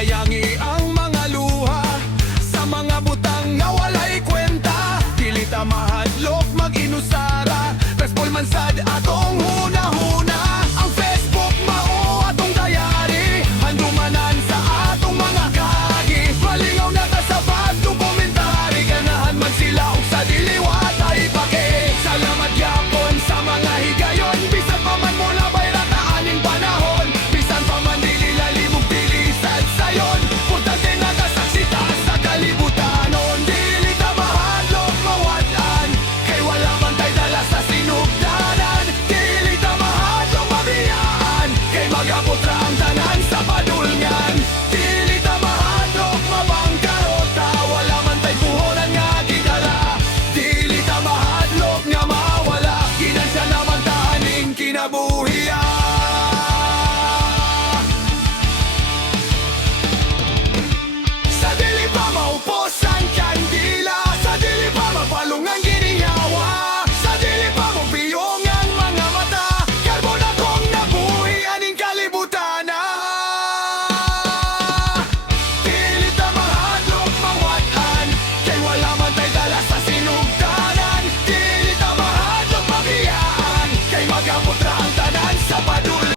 sayangi ang mga luha sa mga butang nga walay kwenta. Dili ta mahadlok mag-inusara, Respol man sad ato